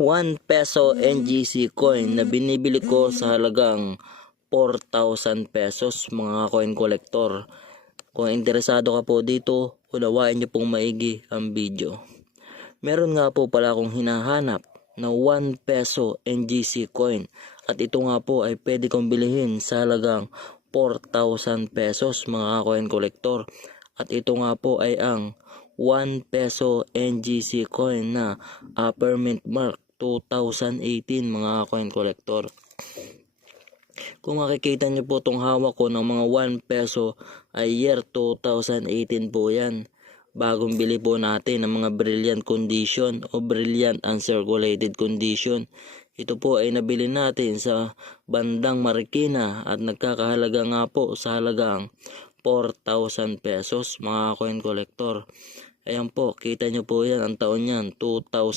1 peso NGC coin na binibili ko sa halagang 4,000 pesos mga coin collector. Kung interesado ka po dito, unawain niyo pong maigi ang video. Meron nga po pala akong hinahanap na 1 peso NGC coin at ito nga po ay pwede kong bilihin sa halagang 4,000 pesos mga coin collector. At ito nga po ay ang 1 peso NGC coin na upper mint mark 2018 mga coin collector. Kung makikita nyo po itong hawak ko ng mga 1 peso ay year 2018 po yan. Bagong bili po natin ng mga brilliant condition o brilliant uncirculated condition. Ito po ay nabili natin sa bandang Marikina at nagkakahalaga nga po sa halagang 4,000 pesos mga coin collector. Ayan po, kita nyo po yan, ang taon yan 2018.